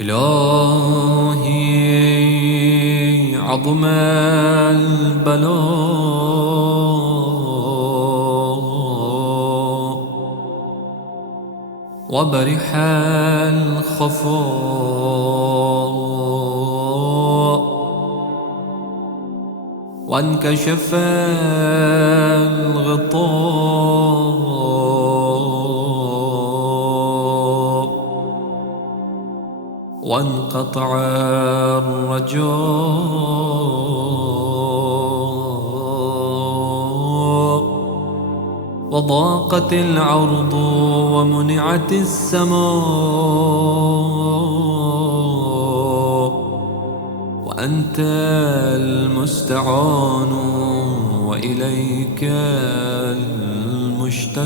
إلهي عظم البلاء وبرح الخفاء وانكشف الغطاء وانقطع الرجاء وضاقت العرض ومنعت السماء وأنت المستعان وإليك المشتكى.